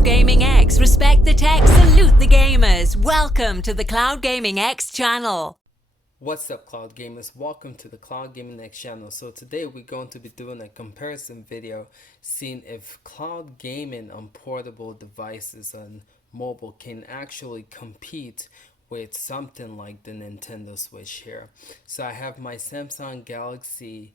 Cloud Gaming X. Respect the tech, salute the gamers. Welcome to the Cloud Gaming X channel. What's up, Cloud Gamers? Welcome to the Cloud Gaming X channel. So today we're going to be doing a comparison video seeing if cloud gaming on portable devices on mobile can actually compete with something like the Nintendo Switch here. So I have my Samsung Galaxy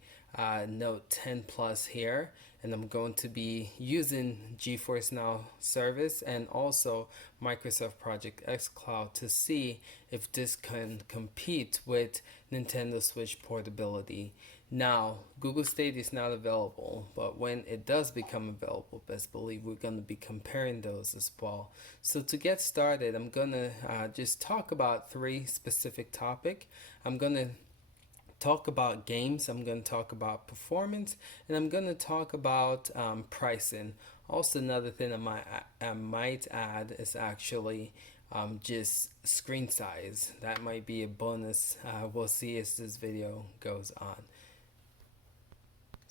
Note 10 Plus here, and I'm going to be using Geforce Now service and also Microsoft Project XCloud to see if this can compete with Nintendo Switch portability. Now, Google Stadia is not available, but when it does become available, best believe we're going to be comparing those as well. So to get started, I'm going to just talk about three specific topics. I'm going to talk about games, I'm going to talk about performance, and I'm going to talk about pricing. Also, another thing I might add is actually just screen size. That might be a bonus. We'll see as this video goes on.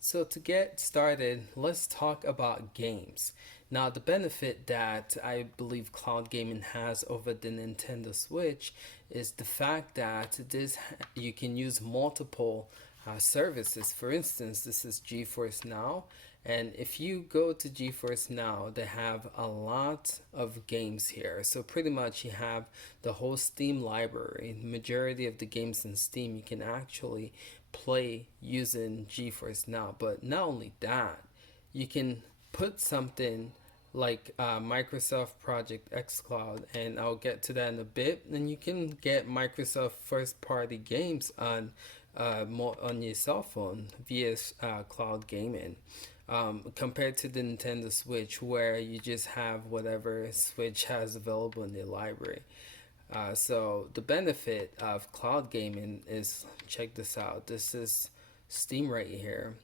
So to get started, let's talk about games. Now, the benefit that I believe cloud gaming has over the Nintendo Switch is the fact that you can use multiple services. For instance, this is Geforce Now, and if you go to Geforce Now, they have a lot of games here. So pretty much you have the whole Steam library. The majority of the games in Steam you can actually play using Geforce Now. But not only that, you can put something like Microsoft Project XCloud, and I'll get to that in a bit. And you can get Microsoft first-party games on your cell phone via cloud gaming. Compared to the Nintendo Switch, where you just have whatever Switch has available in their library. So the benefit of cloud gaming is, check this out. This is Steam right here.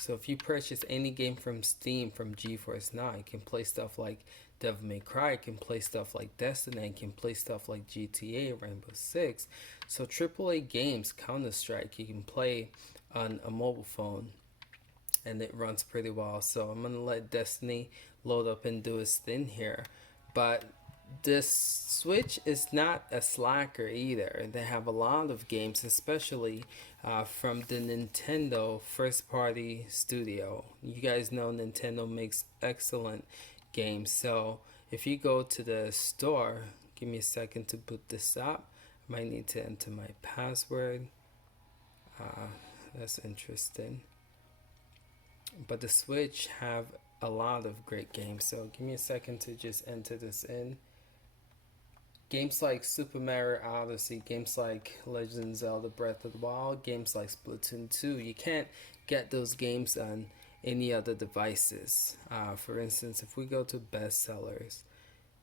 So if you purchase any game from Steam from Geforce Now, you can play stuff like Devil May Cry, you can play stuff like Destiny, you can play stuff like GTA, Rainbow Six. So AAA games, Counter-Strike, you can play on a mobile phone, and it runs pretty well. So I'm gonna let Destiny load up and do its thing here. But this Switch is not a slacker either. They have a lot of games, especially from the Nintendo first party studio. You guys know Nintendo makes excellent games. So if you go to the store, give me a second to boot this up. I might need to enter my password. That's interesting. But the Switch have a lot of great games. So give me a second to just enter this in. Games like Super Mario Odyssey, games like Legend of Zelda Breath of the Wild, games like Splatoon 2, you can't get those games on any other devices. For instance, if we go to bestsellers,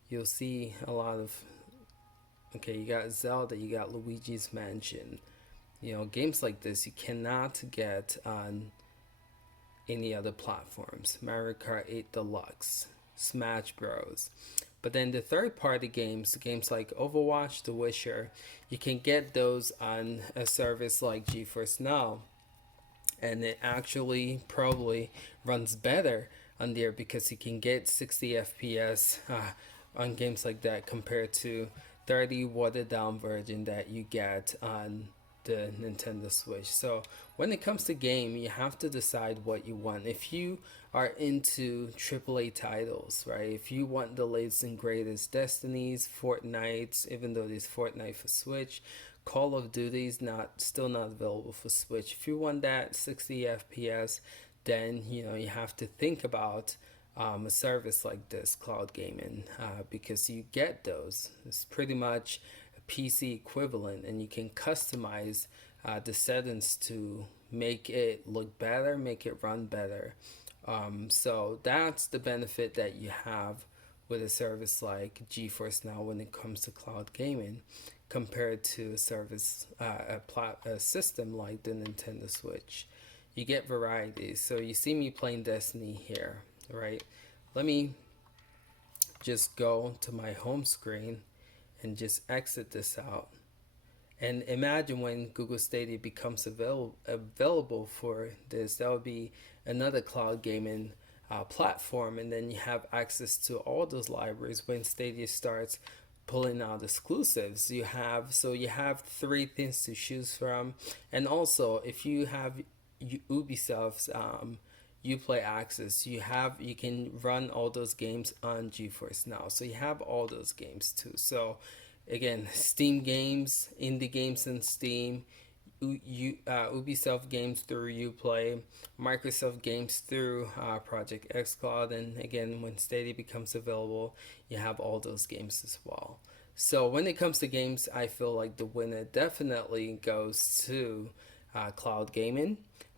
you'll see a lot of, you got Zelda, you got Luigi's Mansion. Games like this you cannot get on any other platforms. Mario Kart 8 Deluxe, Smash Bros. But then the third-party games like Overwatch, The Witcher, you can get those on a service like Geforce Now, and it actually probably runs better on there because you can get 60 FPS on games like that compared to 30 watered down version that you get on the Nintendo Switch. So when it comes to game, you have to decide what you want. If you are into AAA titles, right? If you want the latest and greatest Destinies, Fortnites, even though there's Fortnite for Switch, Call of Duty's still not available for Switch. If you want that 60 FPS, then you have to think about a service like this, cloud gaming, because you get those. It's pretty much PC equivalent, and you can customize the settings to make it look better, make it run better. So that's the benefit that you have with a service like Geforce Now when it comes to cloud gaming, compared to a service, a system like the Nintendo Switch. You get variety. So you see me playing Destiny here, right? Let me just go to my home screen and just exit this out. And imagine when Google Stadia becomes available for this, that would be another cloud gaming platform, and then you have access to all those libraries when Stadia starts pulling out exclusives. You have 3 things to choose from, and also if you have Ubisoft's Uplay access, you can run all those games on Geforce Now, so you have all those games too. So again, Steam games, indie games in Steam, Ubisoft games through Uplay, Microsoft games through Project XCloud, and again, when Stadia becomes available, you have all those games as well. So when it comes to games, I feel like the winner definitely goes to cloud gaming.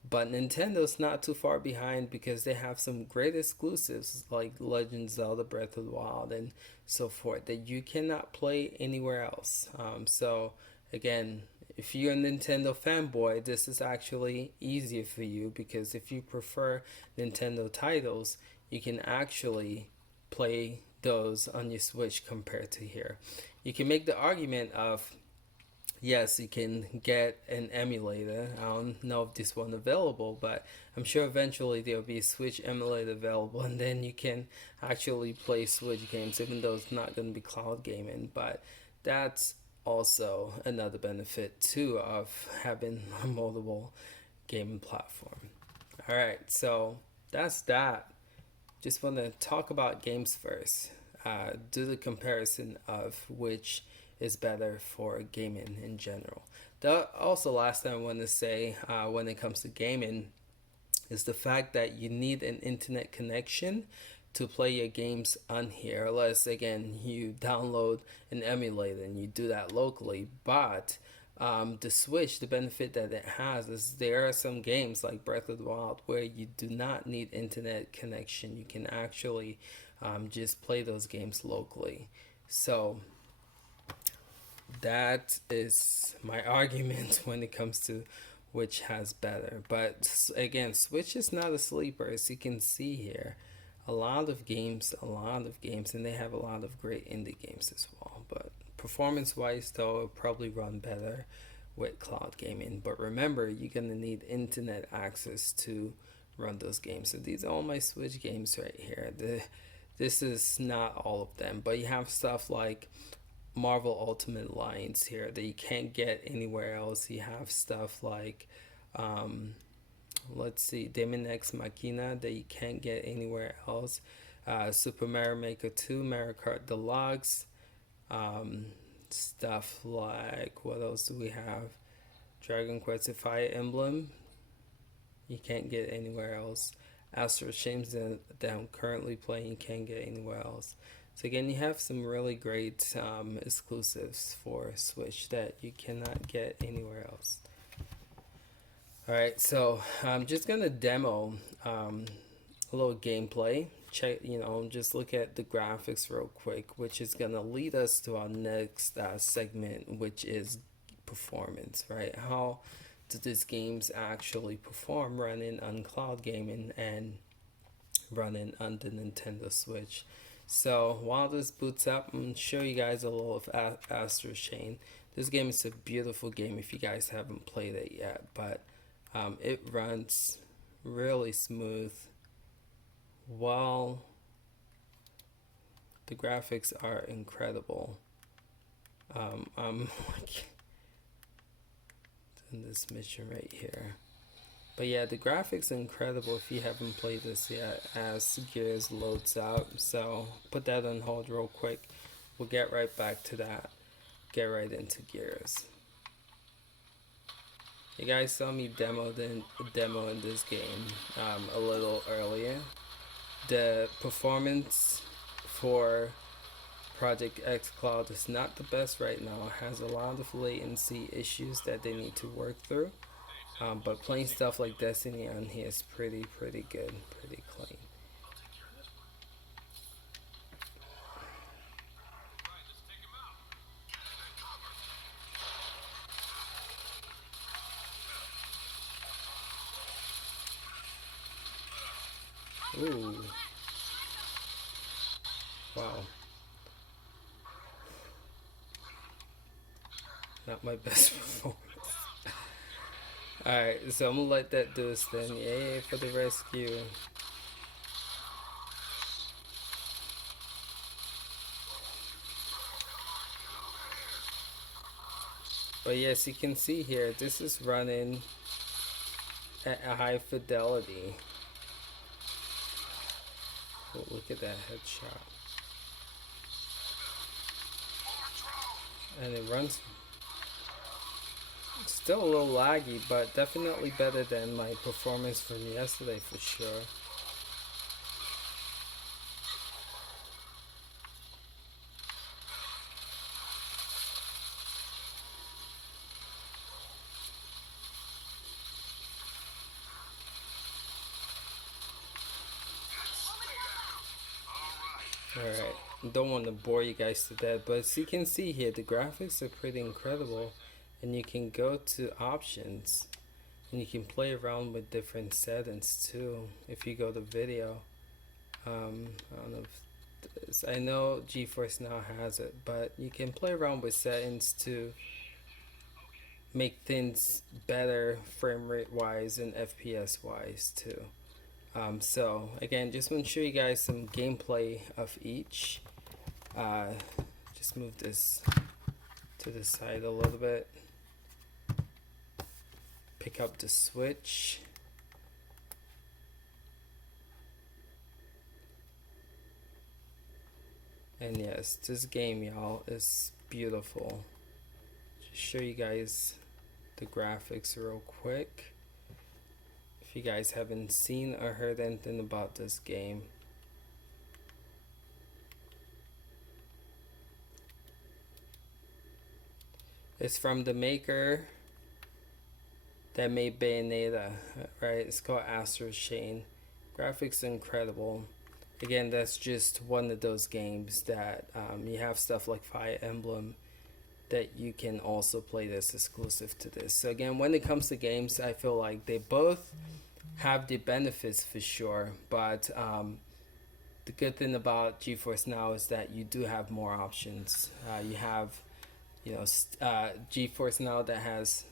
But Nintendo's not too far behind because they have some great exclusives like Legend of Zelda Breath of the Wild and so forth that you cannot play anywhere else. So again, if you're a Nintendo fanboy, this is actually easier for you, because if you prefer Nintendo titles, you can actually play those on your Switch compared to here. You can make the argument of, yes, you can get an emulator. I don't know if this one available, but I'm sure eventually there'll be a Switch emulator available, and then you can actually play Switch games, even though it's not going to be cloud gaming. But that's also another benefit too of having a multiple gaming platform. All right, so that's that. Just want to talk about games first. Do the comparison of which is better for gaming in general. Also, last thing I want to say when it comes to gaming is the fact that you need an internet connection to play your games on here, unless again you download an emulator and you do that locally. But the Switch, the benefit that it has is there are some games like Breath of the Wild where you do not need internet connection. You can actually just play those games locally. So that is my argument when it comes to which has better. But again, Switch is not a sleeper, as you can see here. A lot of games, and they have a lot of great indie games as well. But performance-wise, though, it'll probably run better with cloud gaming. But remember, you're gonna need internet access to run those games. So these are all my Switch games right here. This is not all of them, but you have stuff like Marvel Ultimate Alliance here that you can't get anywhere else. You have stuff like let's see, Daemon X Machina that you can't get anywhere else. Super Mario Maker 2, Mario Kart Deluxe, stuff like, what else do we have? Dragon Quest Fire Emblem, you can't get anywhere else. Astro Chains that I'm currently playing, you can't get anywhere else. So again, you have some really great exclusives for Switch that you cannot get anywhere else. Alright, so I'm just gonna demo a little gameplay. Just look at the graphics real quick, which is gonna lead us to our next segment, which is performance, right? How do these games actually perform running on cloud gaming and running on the Nintendo Switch? So while this boots up, I'm gonna show you guys a little of Astro Chain. This game is a beautiful game if you guys haven't played it yet, but it runs really smooth. While the graphics are incredible. I'm like in this mission right here. But yeah, the graphics are incredible if you haven't played this yet as Gears loads out. So put that on hold real quick. We'll get right back to that. Get right into Gears. You guys saw me demo in this game a little earlier. The performance for Project XCloud is not the best right now. It has a lot of latency issues that they need to work through. But playing stuff like Destiny on here is pretty good, pretty clean. Ooh. Wow. Not my best performance. Alright, so I'm gonna let that do its thing. Yay for the rescue. But yes, you can see here, this is running at a high fidelity. Oh, look at that headshot. And it runs still a little laggy, but definitely better than my performance from yesterday for sure. Alright, don't want to bore you guys to death, but as you can see here, the graphics are pretty incredible, and you can go to options and you can play around with different settings too. If you go to video, I don't know if this, I know Geforce Now has it, but you can play around with settings to make things better frame rate wise and FPS wise too. So again, just want to show you guys some gameplay of each. Just move this to the side a little bit. Pick up the switch. And yes, this game, y'all, is beautiful. Just show you guys the graphics real quick. If you guys haven't seen or heard anything about this game, it's from the maker that made Bayonetta, right? It's called Astral Chain. Graphics incredible. Again, that's just one of those games that you have stuff like Fire Emblem that you can also play that's exclusive to this. So again, when it comes to games, I feel like they both have the benefits for sure, but the good thing about Geforce Now is that you do have more options. You have, you know, Geforce Now that has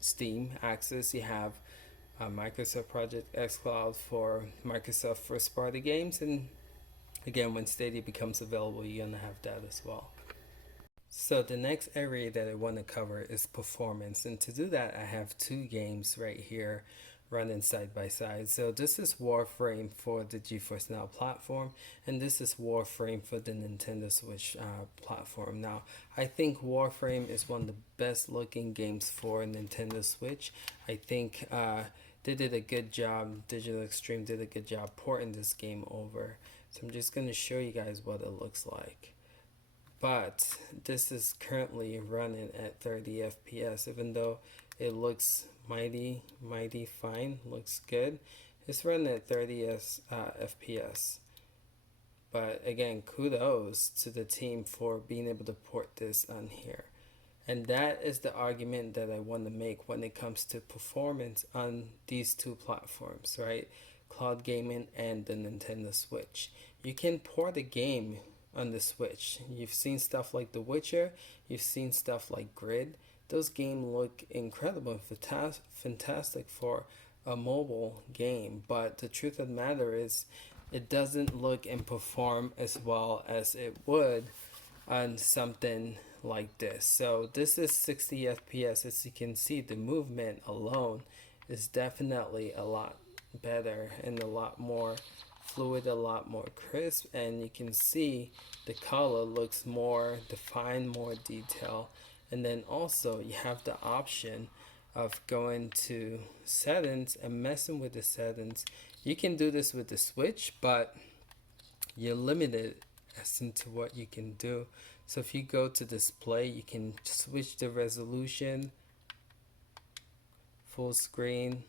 Steam access. You have Microsoft Project XCloud for Microsoft first party games, and again, when Stadia becomes available, you're gonna have that as well. So the next area that I want to cover is performance, and to do that I have two games right here running side by side. So this is Warframe for the Geforce Now platform, and this is Warframe for the Nintendo Switch platform. Now I think Warframe is one of the best looking games for Nintendo Switch. I think they did a good job, Digital Extreme did a good job porting this game over. So I'm just going to show you guys what it looks like. But this is currently running at 30 FPS, even though it looks mighty fine, looks good. It's running at 30 FPS. But again, kudos to the team for being able to port this on here. And that is the argument that I want to make when it comes to performance on these two platforms, right? Cloud gaming and the Nintendo Switch. You can port a game on the Switch. You've seen stuff like The Witcher, you've seen stuff like Grid. Those games look incredible and fantastic for a mobile game, but the truth of the matter is it doesn't look and perform as well as it would on something like this. So this is 60 FPS. As you can see, the movement alone is definitely a lot better and a lot more fluid, a lot more crisp, and you can see the color looks more defined, more detail. And then also you have the option of going to settings and messing with the settings. You can do this with the Switch, but you're limited as into what you can do. So if you go to display, you can switch the resolution, full screen.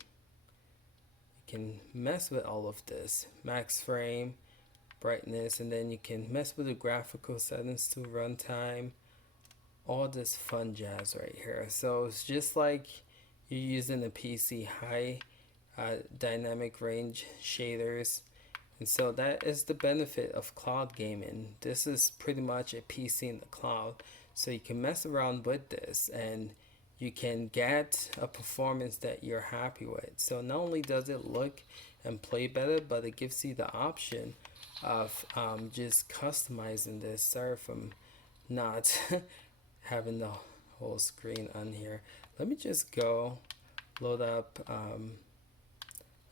You can mess with all of this, max frame, brightness, and then you can mess with the graphical settings to runtime, all this fun jazz right here. So it's just like you're using a PC, high dynamic range shaders. And so that is the benefit of cloud gaming. This is pretty much a PC in the cloud. So you can mess around with this and you can get a performance that you're happy with. So not only does it look and play better, but it gives you the option of just customizing this. Sorry if I'm not having the whole screen on here. Let me just go load up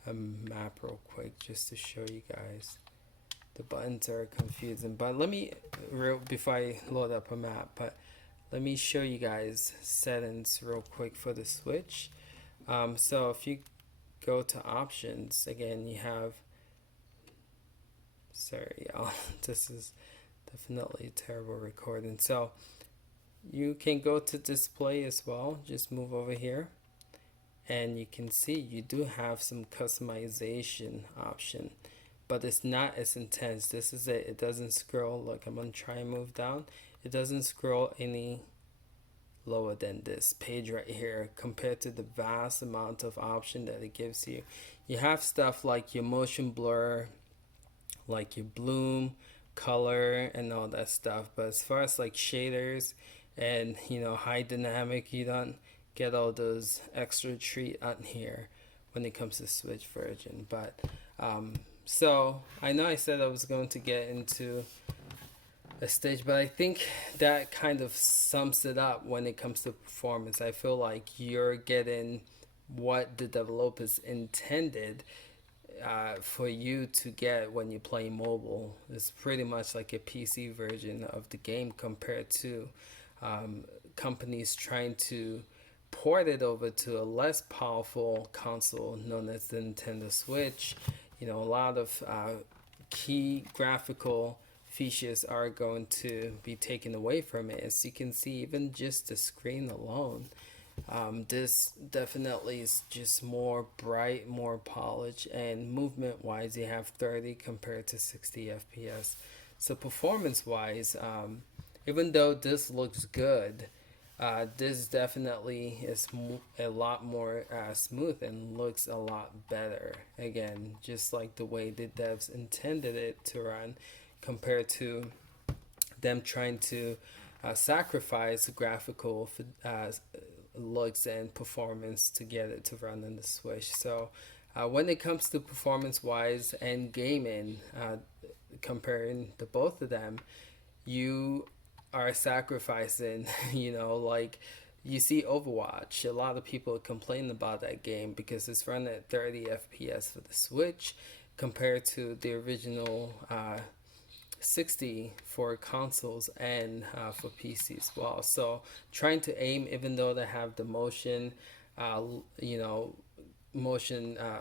a map real quick just to show you guys. The buttons are confusing, but let me, before I load up a map, but let me show you guys settings real quick for the Switch. So if you go to options, again, you have, sorry y'all, this is definitely terrible recording. So you can go to display as well, just move over here. And you can see you do have some customization option, but it's not as intense. This is it. It doesn't scroll. Look, I'm gonna try and move down. It doesn't scroll any lower than this page right here compared to the vast amount of option that it gives you. You have stuff like your motion blur, like your bloom, color, and all that stuff. But as far as like shaders and high dynamic, you don't get all those extra treat on here when it comes to Switch version. But so I know I said I was going to get into a stage, but I think that kind of sums it up when it comes to performance. I feel like you're getting what the developers intended for you to get when you play mobile. It's pretty much like a PC version of the game compared to companies trying to port it over to a less powerful console known as the Nintendo Switch. A lot of key graphical features are going to be taken away from it. As you can see, even just the screen alone, this definitely is just more bright, more polished, and movement wise you have 30 compared to 60 FPS. So performance wise, even though this looks good, this definitely is a lot more smooth and looks a lot better. Again, just like the way the devs intended it to run, compared to them trying to sacrifice graphical looks and performance to get it to run on the Switch. So when it comes to performance wise and gaming, comparing the both of them, you are sacrificing, like you see Overwatch. A lot of people complain about that game because it's run at 30 FPS for the Switch compared to the original 60 for consoles and for PC as well. So trying to aim, even though they have the motion,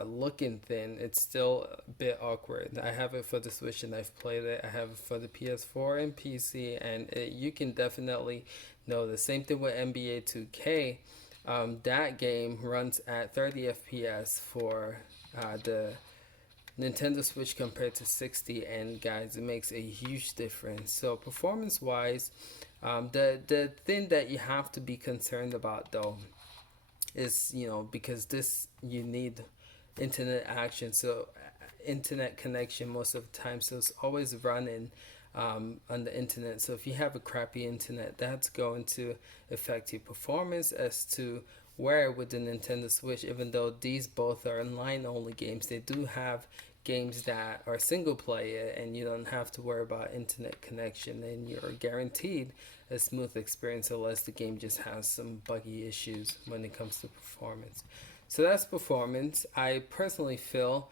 looking thing, it's still a bit awkward. I have it for the Switch and I've played it. I have it for the PS4 and PC, and you can definitely know the same thing with NBA 2K. That game runs at 30 FPS for the Nintendo Switch compared to 60, and guys, it makes a huge difference. So performance wise, the thing that you have to be concerned about though is, because this, you need internet action, so internet connection most of the time, so it's always running on the internet. So if you have a crappy internet, that's going to affect your performance. As to where with the Nintendo Switch, even though these both are online only games, they do have games that are single player and you don't have to worry about internet connection, and you're guaranteed a smooth experience unless the game just has some buggy issues when it comes to performance. So that's performance. I personally feel,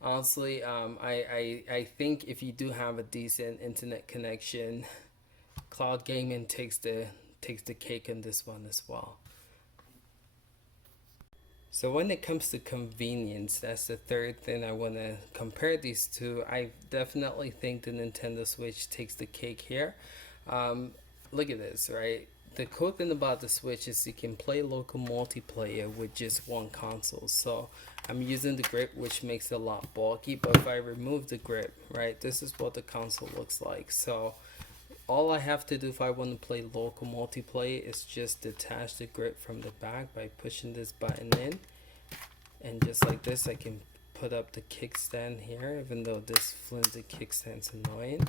honestly, I think if you do have a decent internet connection, cloud gaming takes the cake on this one as well. So when it comes to convenience, that's the third thing I want to compare these two. I definitely think the Nintendo Switch takes the cake here. Look at this, right? The cool thing about the Switch is you can play local multiplayer with just one console. So I'm using the grip, which makes it a lot bulky, but if I remove the grip, right, this is what the console looks like. So all I have to do if I want to play local multiplayer is just detach the grip from the back by pushing this button in, and just like this I can put up the kickstand here, even though this flimsy kickstand's annoying.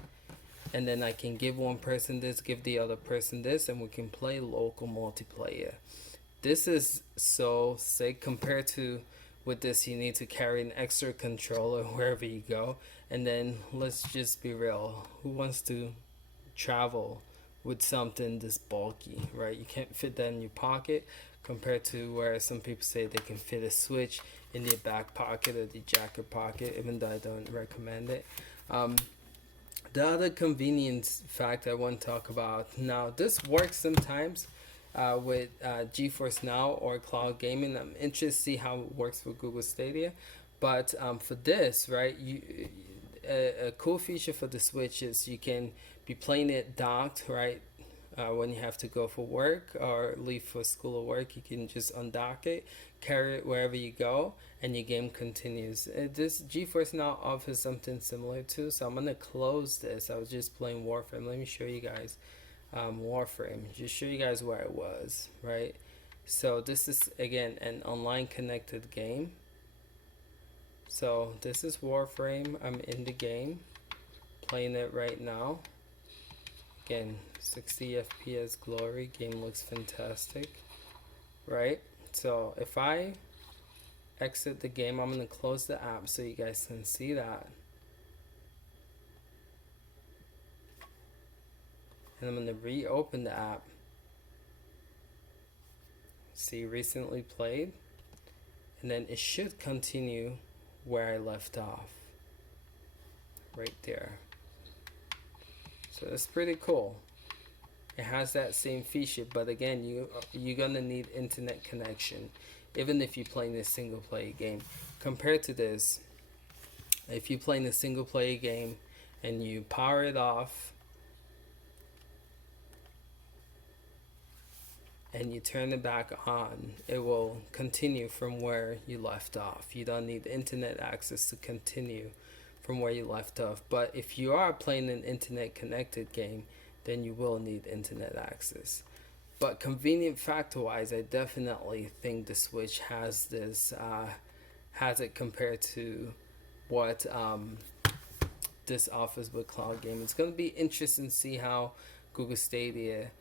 And then I can give one person this, give the other person this, and we can play local multiplayer. This is so sick compared to with this you need to carry an extra controller wherever you go. And then let's just be real, who wants to travel with something this bulky, right? You can't fit that in your pocket compared to where some people say they can fit a Switch in their back pocket or the jacket pocket, even though I don't recommend it. The other convenience fact I want to talk about now, this works sometimes with Geforce Now or cloud gaming. I'm interested to see how it works with Google Stadia. But for this, right, a cool feature for the Switch is you can be playing it docked, right? When you have to go for work or leave for school or work, you can just undock it, carry it wherever you go, and your game continues. This GeForce Now offers something similar too, so I'm gonna close this. I was just playing Warframe. Let me show you guys Warframe. Just show you guys where I was, right? So this is again an online connected game. So this is Warframe. I'm in the game, playing it right now. Again, 60 FPS glory. Game looks fantastic, right? So if I exit the game, I'm gonna close the app so you guys can see that. And I'm gonna reopen the app. See, recently played. And then it should continue where I left off. Right there. So that's pretty cool. It has that same feature, but again, you're gonna need internet connection, even if you're playing a single player game. Compared to this, if you're playing a single player game and you power it off and you turn it back on, it will continue from where you left off. You don't need internet access to continue from where you left off. But if you are playing an internet connected game, then you will need internet access. But convenient factor wise, I definitely think the Switch has this, has it compared to what this offers with cloud gaming. It's going to be interesting to see how Google Stadia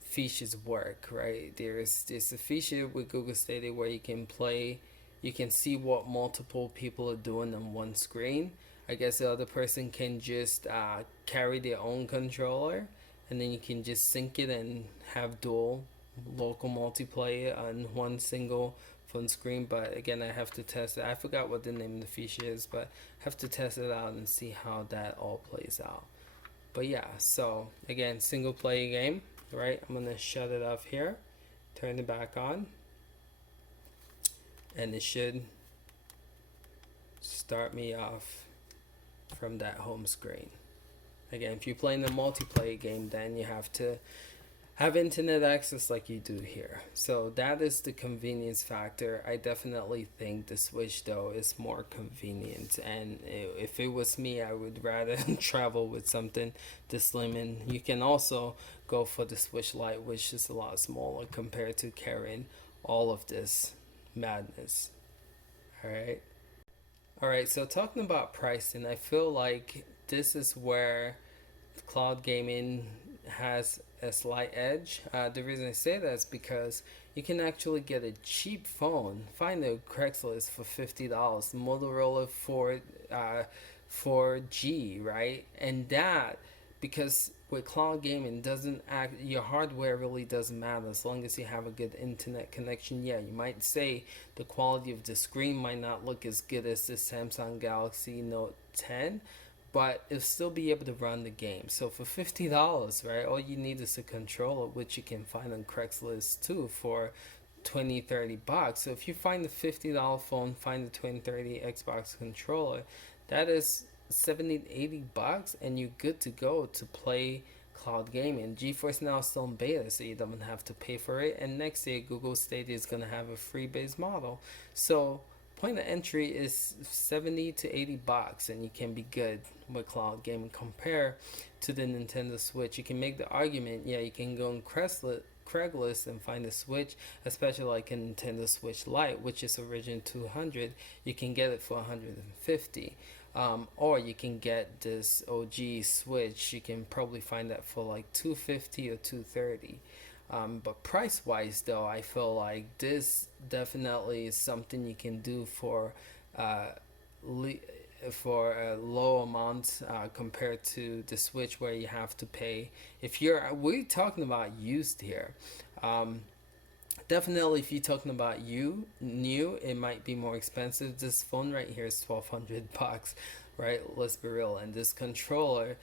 features work, right? There's a feature with Google Stadia where you can play, you can see what multiple people are doing on one screen. I guess the other person can just carry their own controller, and then you can just sync it and have dual local multiplayer on one single phone screen. But again, I have to test it. I forgot what the name of the feature is, but I have to test it out and see how that all plays out. But yeah, so again, single player game, right? I'm gonna shut it off here, turn it back on, and it should start me off from that home screen. Again, if you're playing a multiplayer game, then you have to have internet access like you do here. So that is the convenience factor. I definitely think the Switch though is more convenient, and if it was me, I would rather travel with something this slim. And you can also go for the Switch Lite, which is a lot smaller compared to carrying all of this madness. Alright, so talking about pricing, I feel like this is where cloud gaming has a slight edge. The reason I say that is because you can actually get a cheap phone. Find a Craigslist for $50, Motorola 4G, right? And that, because with cloud gaming, doesn't act, your hardware really doesn't matter as long as you have a good internet connection. Yeah, you might say the quality of the screen might not look as good as the Samsung Galaxy Note 10, but it'll still be able to run the game. So for $50, right, all you need is a controller, which you can find on Craigslist too for $20-30. So if you find the $50 phone, find the $20-30 Xbox controller, that is $70-80, and you're good to go to play cloud gaming. GeForce Now is still in beta, so you don't have to pay for it. And next year, Google Stadia is going to have a free base model. So point of entry is $70-80, and you can be good with cloud gaming. Compare to the Nintendo Switch. You can make the argument, yeah, you can go on Craigslist and find a Switch, especially like a Nintendo Switch Lite, which is originally $200. You can get it for $150. Or you can get this OG Switch. You can probably find that for like $250 or $230. But price wise though, I feel like this definitely is something you can do for a low amount amount compared to the Switch where you have to pay. We're talking about used here. Definitely, if you're talking about new, it might be more expensive. This phone right here is $1,200, right? Let's be real. And this controller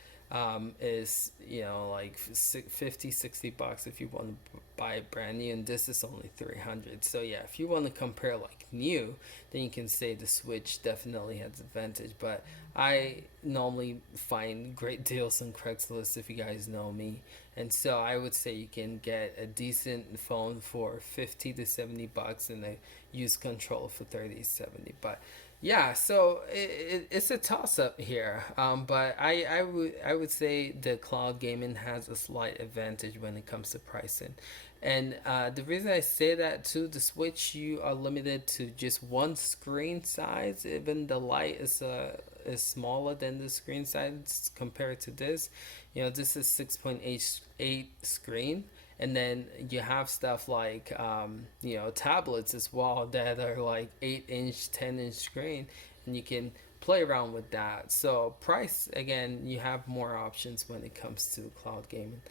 is, like 50, $60 if you want to buy it brand new, and this is only 300. So yeah, if you want to compare like new, then you can say the Switch definitely has advantage. But I normally find great deals on Craigslist, if you guys know me. And so I would say you can get a decent phone for 50 to $70 and a used controller for 30 to 70. But yeah, so it's a toss up here. But I would say the cloud gaming has a slight advantage when it comes to pricing. And the reason I say that too, the Switch, you are limited to just one screen size. Even the light is smaller than the screen size compared to this. This is 6.8 screen, and then you have stuff like tablets as well that are like 8-inch, 10-inch screen, and you can play around with that. So price, again, you have more options when it comes to cloud gaming.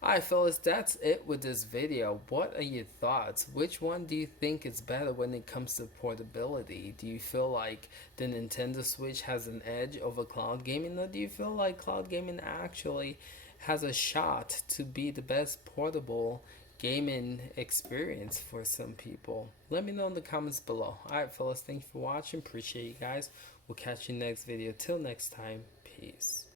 Alright fellas, that's it with this video. What are your thoughts? Which one do you think is better when it comes to portability? Do you feel like the Nintendo Switch has an edge over cloud gaming, or do you feel like cloud gaming actually has a shot to be the best portable gaming experience for some people? Let me know in the comments below. Alright fellas, thank you for watching. Appreciate you guys. We'll catch you next video. Till next time, peace.